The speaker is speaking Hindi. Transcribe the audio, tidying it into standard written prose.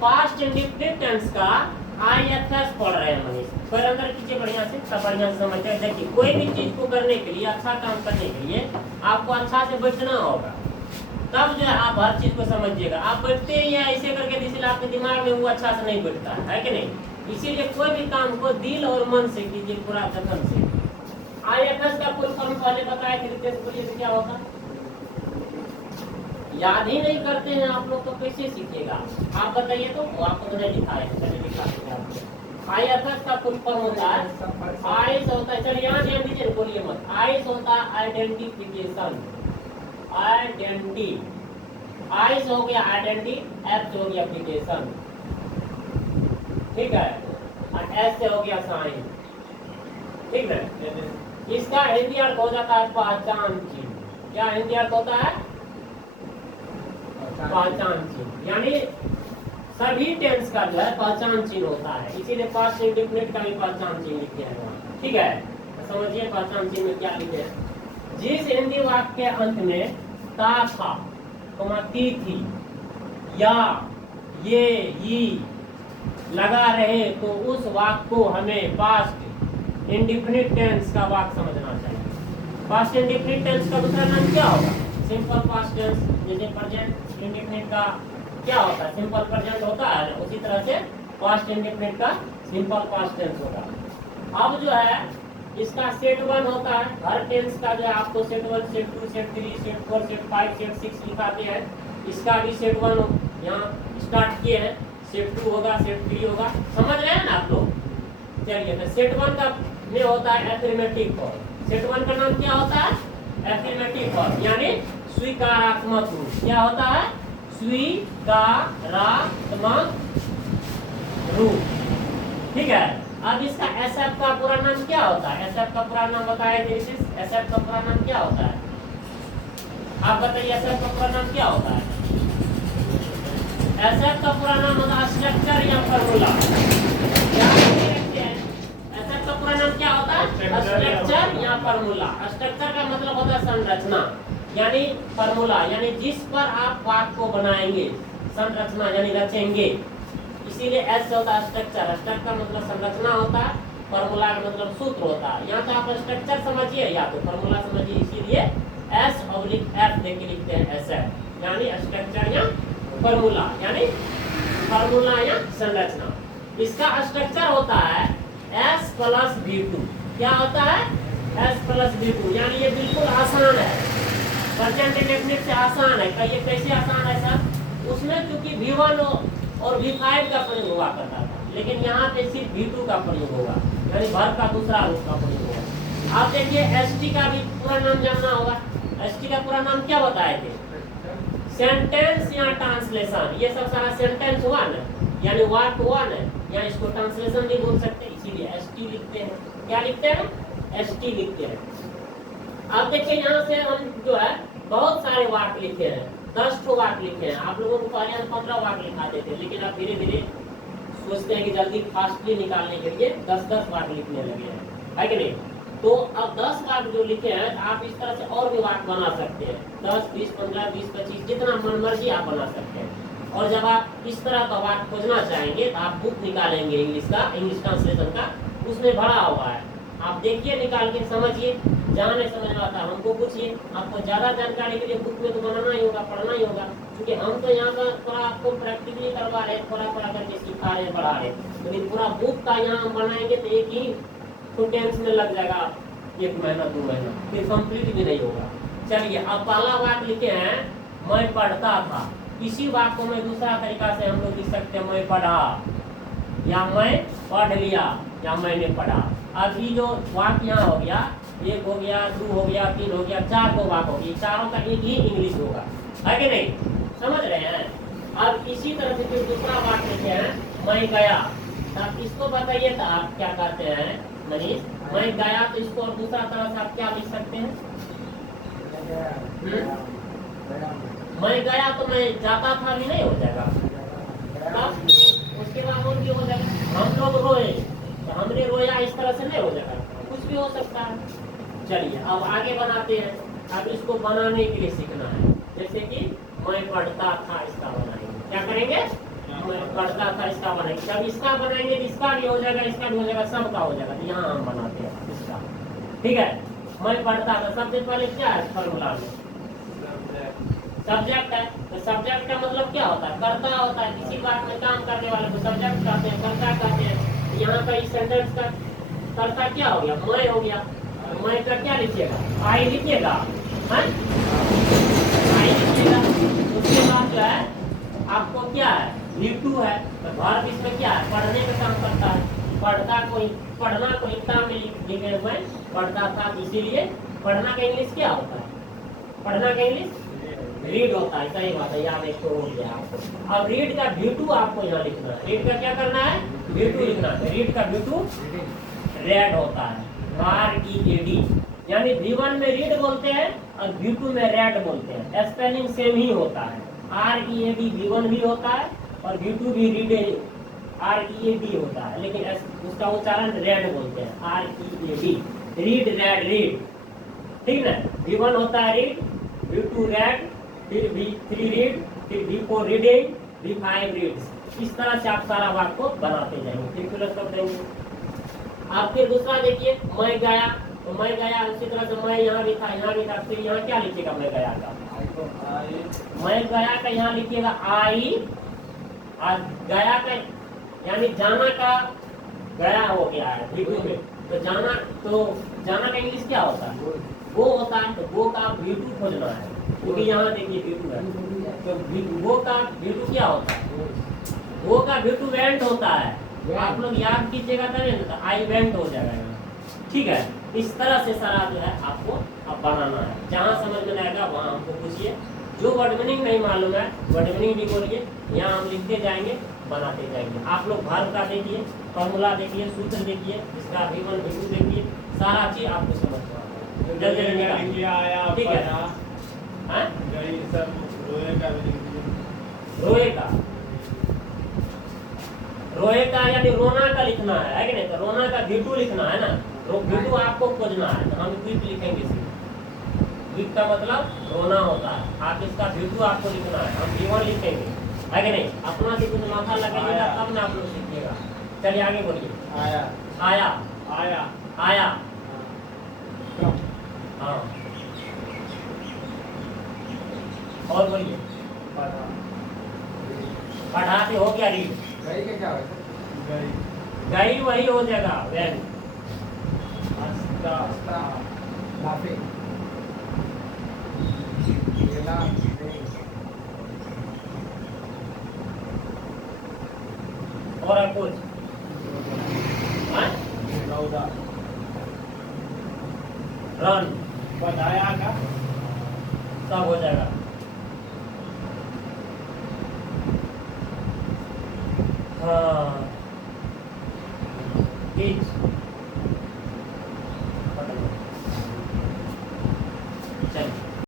पास्ट इंडेफिनिट टेंस का आईएफएस पढ़ रहे हैं मनीष, पर अंदर कीजिए बढ़िया से, सब बढ़िया से समझते हैं। देखिए कोई भी चीज को करने के लिए, अच्छा काम करने के लिए आपको अच्छा से बैठना होगा, तब जो है आप हर चीज को समझिएगा। आप बैठते ही हैं ऐसे करके, इसलिए आपके दिमाग में वो अच्छा से नहीं बैठता है कि नहीं। इसीलिए कोई भी काम को दिल और मन से कीजिए, पूरा जतन से। आईएफएस का फुल फॉर्म पहले बताया कि रितेश बोलिए क्या होगा। याद ही नहीं करते हैं आप लोग तो कैसे सीखेगा। आप बताइए तो, आपको तो नहीं लिखा है, चलिए दिखा देते हैं। आईएफएस का फुल फॉर्म होता है, आई से होता है, चलिए यहाँ ध्यान दीजिए, बोलिए मत। आई से होता है आइडेंटिफिकेशन, आइडेंटी, आई से हो गया आइडेंटी, एफ से हो गया एप्लीकेशन, ठीक है, और एस से हो गया साइन, ठीक है। इसका हिंदी अर्थ हो जाता है पहचान चिन्ह। क्या हिंदी अर्थ होता है? पहचान चिन्ह। यानी सभी टेंस का जो है पहचान चिन्ह होता है, इसीलिए पास्ट इंडेफिनिट का भी पहचान चिन्ह लिखे हैं वहाँ, ठीक है। तो समझिए पहचान चिन्ह में क्या लिखे हैं। जिस हिंदी वाक्य के अंत में ता, था, ती थी, या, ये, ई लगा रहे तो उस वाक्य को हमें पास्ट इंडेफिनिट टेंस का वाक्य समझना चाहिए। पास्ट इंडेफिनिट टेंस का दूसरा नाम क्या होगा? Simple past tense. जैसे प्रेजेंट इंडेफिनिट का क्या होता है? सिंपल प्रेजेंट होता है, उसी तरह से पास्ट इंडेफिनिट का सिंपल पास्ट टेंस होगा। अब जो है इसका सेट 1 होता है, हर टेंस का जो है आपको set 1, set 2, set 3, set 4, set 5, set 6 लिखाते हैं। इसका भी सेट 1 यहाँ स्टार्ट किए हैं, सेट 2 होगा, सेट 3 होगा, समझ रहे हैं ना आप लोग। चलिए तो सेट 1 का में होता है एफर्मेटिव फॉर्म। सेट 1 का नाम क्या होता है? एफर्मेटिव फॉर्म, यानी स्वीकारात्मक रूप। क्या होता है? स्वीकारात्मक रूप, ठीक है। अब इसका एसएफ का पूरा नाम क्या होता है? एसएफ का पूरा नाम बताया एसएफ का पूरा नाम क्या होता है? आप बताइए एसएफ का पूरा नाम क्या होता है? एसएफ का पूरा नाम होता है स्ट्रक्चर या फॉर्मूला। एसएफ का पूरा नाम क्या होता है? स्ट्रक्चर या फॉर्मूला। स्ट्रक्चर का मतलब होता है संरचना, यानी फॉर्मूला, यानी जिस पर आप वाक्य को बनाएंगे, संरचना यानी रचेंगे, इसीलिए एस होता है स्ट्रक्चर। स्ट्रक्चर का मतलब संरचना होता है, फॉर्मूला का मतलब सूत्र होता है। यहाँ तो आप स्ट्रक्चर समझिए या तो फॉर्मूला समझिए, इसीलिए एस और एफ देके लिखते हैं एसएफ, यानी स्ट्रक्चर या फॉर्मूला, यानी फॉर्मूला या संरचना। इसका स्ट्रक्चर होता है एस प्लस V2। क्या होता है? एस प्लस V2, यानी ये बिल्कुल आसान है, प्रेजेंट इंडेफिनिट से आसान है। ये कैसे आसान है सर? उसमें क्योंकि V1 और V5 का प्रयोग हुआ करता था, लेकिन यहाँ पे सिर्फ V2 का प्रयोग होगा, यानी वर्ब का दूसरा रूप का प्रयोग होगा। आप देखिए एसटी का भी पूरा नाम जानना होगा। एसटी का पूरा नाम क्या बताए थे? सेंटेंस या ट्रांसलेशन। ये सब सारा सेंटेंस हुआ ना, यानी वाक्य हुआ ना, या इसको ट्रांसलेशन भी बोल सकते हैं, इसीलिए एसटी लिखते हैं। क्या लिखते हैं? एसटी लिखते हैं। अब देखिए यहाँ से हम जो है बहुत सारे वाक्य लिखे हैं, 10 ठो वाक्य लिखे हैं। आप लोगों को पहले हम 15 वाक्य लिखाते थे, लेकिन आप धीरे धीरे सोचते हैं कि जल्दी फास्टली निकालने के लिए 10-10 वाक्य लिखने लगे हैं, है कि नहीं? तो अब 10 वाक्य जो लिखे हैं, आप इस तरह से और भी वाक्य बना सकते हैं, 10, 20, 15, 20, 25, जितना मन मर्जी आप बना सकते हैं। और जब आप इस तरह का वाक्य खोजना चाहेंगे तो आप बुक निकालेंगे इंग्लिश ट्रांसलेशन का, उसमें भरा हुआ है, आप देखिए निकाल के समझिए। जहाँ नहीं समझ में आता हमको पूछिए। आपको ज्यादा जानकारी के लिए बुक में तो बनाना ही होगा, पढ़ना ही होगा, क्योंकि हम तो यहाँ पर थोड़ा आपको प्रैक्टिकली करवा रहे हैं, थोड़ा थोड़ा करके सिखा रहे हैं, पढ़ा रहे हैं। लेकिन पूरा बुक का यहाँ हम बनाएंगे तो एक ही टेंस में लग जाएगा 1 महीना 2 महीना, फिर कंप्लीट भी नहीं होगा। चलिए अब पहला वाक्य लिखे हैं, मैं पढ़ता था। इसी वाक्य को मैं दूसरा तरीका से हम लोग लिख सकते हैं, मैं पढ़ा, या मैं पढ़ लिया, या मैंने पढ़ा। अब ये जो वाक्य यहाँ हो गया, 1 हो गया, 2 हो गया, 3 हो गया, 4 को वाक्य हो गया, चारों का एक ही इंग्लिश होगा, है कि नहीं? समझ रहे हैं? अब इसी तरह से फिर दूसरा वाक्य लिखे हैं, मैं गया। आप इसको बताइए तो आप क्या कहते हैं मनीष? मैं गया, तो इसको और दूसरा तरह से आप क्या लिख सकते हैं? मैं गया तो मैं जाता था भी नहीं हो जाएगा, उसके बाद और भी हो जाएगा। हम लोग रोए तो हमने रोया, इस तरह से नहीं हो जाएगा, कुछ भी हो सकता है। चलिए अब आगे बनाते हैं। अब इसको बनाने के लिए सीखना है, जैसे कि मैं पढ़ता था, इसका बनाएंगे। क्या करेंगे? मैं पढ़ता था इसका बनाएंगे, जब इसका बनाएंगे तो इसका भी हो जाएगा, इसका भी हो जाएगा, सबका हो जाएगा। तो यहाँ हम बनाते हैं इसका, ठीक है। मैं पढ़ता था, सबसे पहले क्या है फॉर्मूला में, सब्जेक्ट है। तो सब्जेक्ट का मतलब क्या होता है, कर्ता होता है। किसी बात में काम करने वाले को सब्जेक्ट कहते हैं, कर्ता कहते हैं। यहाँ का इस सेंटेंस का कर्ता क्या हो गया, मैं हो गया। तो मैं का क्या लिखिएगा, आई लिखिएगा, आई लिखिएगा। उसके बाद जो है आपको क्या है, V2 है। तो वर्ब इसमें क्या है, पढ़ने का काम करता है। पढ़ता कोई, पढ़ना को हिंदी में लिखे हुए पढ़ता था, इसीलिए पढ़ना का इंग्लिश क्या होता है, पढ़ना का इंग्लिश रीड होता है। सही बात है, याद एक तो हो गया आपको। अब रीड का V2 आपको यहाँ लिखना है। रीड का क्या करना है, V2 लिखना है। रीड का V2 रेड होता है, READ। यानी V1 में रीड बोलते हैं और V2 में रेड बोलते हैं। स्पेलिंग सेम ही होता है, READ V1 भी होता है और V2 भी रीड READ होता है, लेकिन उसका उच्चारण रेड बोलते हैं, READ। रीड रेड रीड, ठीक ना। V1 होता है रीड, V2 रेड, फिर V3 रीड, फिर V4 रीडिंग, V5 रीड्स। इस तरह से आप सारा वाक्य को बनाते जाएंगे, फिर क्लोज कर देंगे आप। फिर दूसरा देखिए, मैं गया, तो मैं गया उसी तरह से मैं यहाँ भी था, यहाँ भी था। फिर यहाँ क्या लिखिएगा, मैं गया का, मैं गया का यहाँ लिखिएगा आई। और गया का यानी जाना का गया हो गया है V2 में। तो जाना का इंग्लिश क्या होता है, वो होता है। तो वो का V2 खोजना है, क्योंकि यहाँ देखिए V2 है। तो वो का V2 क्या होता है, वो का V2 वेंट होता है। आप लोग याद कीजिएगा तभी तो आई वेंट हो जाएगा यहाँ, ठीक है। इस तरह से सारा जो है आपको अब बनाना है। जहाँ समझ में आएगा वहाँ हमको पूछिए। जो वर्ड मीनिंग नहीं मालूम है वर्ड मीनिंग भी बोलिए, यहाँ हम लिखते जाएंगे, बनाते जाएंगे। आप लोग वर्ब का देखिए, फॉर्मूला देखिए, सूत्र देखिए, इसका V1 V2 देखिए, सारा चीज आपको समझ में ठीक है। रोए का यानी रोना का लिखना है कि नहीं। तो रोना का V2 लिखना है ना, V2 आपको खोजना है। तो हम क्विक लिखेंगे इसे। क्विक का मतलब रोना होता है। आप इसका V2 आपको लिखना है, हम V1 लिखेंगे, है कि नहीं। अपना से कुछ माथा लगाइएगा तब ना आप लोग सीखिएगा। चलिए आगे बोलिए। आया आया आया आया, हाँ और बोलिए। पढ़ाते हो क्या, रीड। गई का क्या है, गई वही हो जाएगा वैन। लाफिंग, और कुछ रन, बताया का सब हो जाएगा। हाँ,